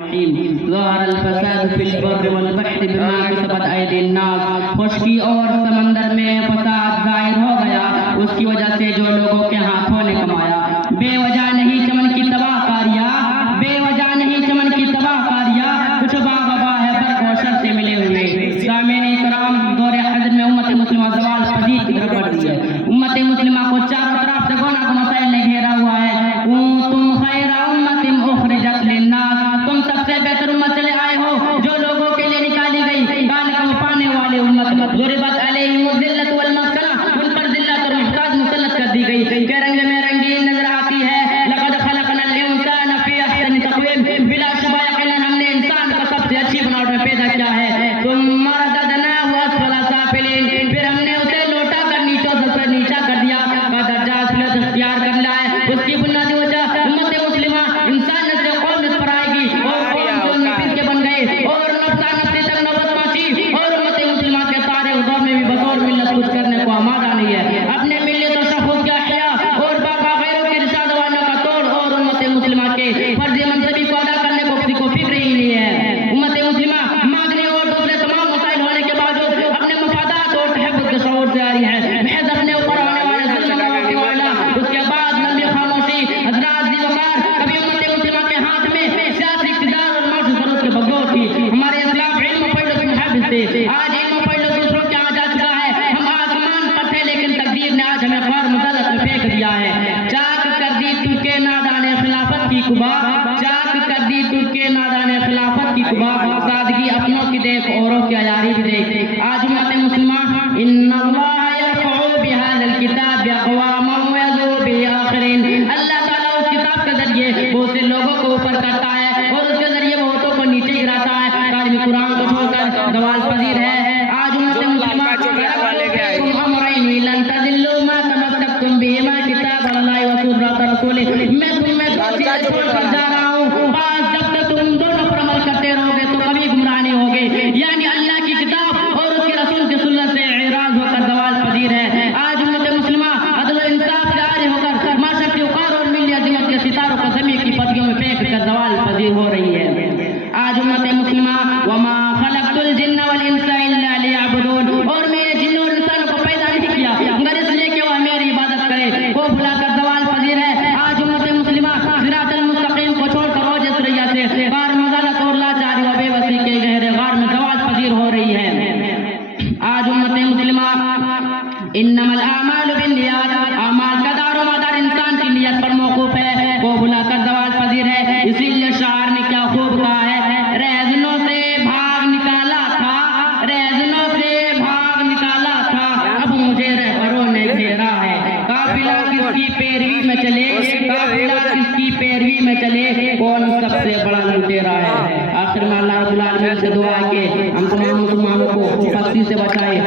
ظهر الفساد في البر والبحر بما كسبت أيدي الناس. خشکی اور سمندر میں فساد ظاہر ہو گیا اس کی وجہ سے جو لوگوں کے ہاتھوں نے کمایا. بے وجہ نہیں چمن کی تباہ کاریاں، بے وجہ نہیں چمن کی تباہ کاریاں، کچھ باغ ہے برق و شر سے ملے ہوئے. سامعین کرام، دور حضر میں امت مسلمہ زوال پذیر کی طرف بڑھ رہی ہے. امت مسلمہ کو چاروں طرف سے گناہ مسائل نے گھیرا ہوا ہے. تم خیر امت اخرجت للناس، تم سب سے بہتر امت چلے آئے ہو جو لوگوں کے لیے نکالی گئی، کال کو پانے والے امت. ضربت علیہم الذلۃ والمسکنہ، ان پر ذلت اور محتاج مسلط کر دی گئی کہ رنگ میں رنگین نظر آتی ہے. لقد خلقنا الانسان فی احسن تقویم، بلا شبہ یقینا ہم نے انسان کو سب سے اچھی بناوٹ میں پیدا کیا ہے. ثم رددناہ اسفل سافلین، پھر ہم نے اسے لوٹا کر نیچوں سے نیچا کر دیا کا درجہ اصلیت اختیار کر لیا ہے. اس کی بنیادی وجہ امت مسلمہ انسان سے قوم پر آئے گی اور قوم سے ان میں پھر کے بن گئے اور نفسا نفسی تک نوبت پہنچی اور امت مسلمہ کے تاریخ دور میں بھی بطور ملت کچھ کرنے کو آمادہ نہیں ہے. اپنے ملیت و شفوف کے احیاء اور باقا غیروں کی رشاد وانوں کا توڑ اور امت مسلمہ کے فرض منصبی کو ادا کرنے کو کسی کو فکر ہی نہیں ہے. امت مسلمہ مادنی اور دوسرے تمام مسائل ہونے کے باوجود اپنے مفادات اور تحفظ کے شعور سے آ رہی ہے. محض اپنے اوپر ہونے والے ظلم کا معاملہ، اس کے بعد لمبی خاموشی. حضرات ذی وقار، کبھی امت مسلمہ کے ہاتھ میں سیاسی اقتدار اور معاشی ضرورت کے بغور تھی. ہمارے اسلاف علم پڑھ لو محافظ تھے، آج علم پڑھ لو دوسروں کے یہاں جا چکا ہے. ہم آسمان پر تھے لیکن تقدیر نے آج ہمیں غار مذلت میں پھینک دیا ہے. چاک کر دی ترک نادان خلافت کی قبا، چاک کر دی ترک نادان خلافت کی قبا. سادگی اپنوں کی دیکھ اوروں کی عیاری بھی دیکھ. آج امت مسلمہ ان اللہ یرفع بہذا الکتاب اقواما ویذو بآخرین، اللہ تعالیٰ اس کتاب کے ذریعے بہت سے لوگوں کو اوپر کرتا ہے اور اس کے ذریعے بہتوں کو نیچے گراتا ہے. کالمی قرآن کو چھوڑ کر زوال پذیر ہے. آج امت مسلمہ امرین لن تضلوا ما تمسکتم بہما کتاب اللہ وسنت رسولہ، میں تمہیں چھوڑ کر جا رہا ہوں. بس جب تک تم دونوں پر عمل کرتے رہو گے تو کبھی گمراہ نہیں ہوگے. یعنی اللہ کی کتاب اور اس کے رسول کی سنت سے اعراض ہو کر زوال پذیر ہے. آج امت مسلمہ عدل و انصاف سے عاری ہو کر معاشرتی وقار اور ملی عظمت کے ستاروں کو زمین کی پتیوں میں پھینک کر زوال پذیر ہو رہی ہے. آج امت مسلمہ وما خلقت الجن والانس الا لیعبدون، اور میں نے جن اور انسانوں کو پیدا نہیں کیا مگر اس لیے کہ وہ میری عبادت کرے، کو بھلا کر زوال پذیر ہے. آج امت مسلمہ صراط المستقیم کو چھوڑ کر روج سریا سے غار مذلت اور لاچاری و بے بسی کے گہرے غار میں زوال پذیر ہو رہی ہے. آج امت مسلمہ انما الاعمال بالنیات، اعمال کا دار و مدار انسان کی نیت پر موقوف ہے، کو بھلا کر زوال پذیر ہے. اسی لیے شاعر نے کیا خوب کہا ہے، ریزنوں سے بھاگ نکالا تھا، ریزنوں سے بھاگ نکالا تھا، اب مجھے رہبروں نے گھیرا ہے. قافلہ کس کی پیروی میں چلے، قافلہ کس کی پیروی میں چلے، کون سب سے بڑا لٹیرا ہے. آخر میں اللہ رب العالمین سے دعا ہے کہ ہم تمام مسلمانوں کو پستی سے بچائے.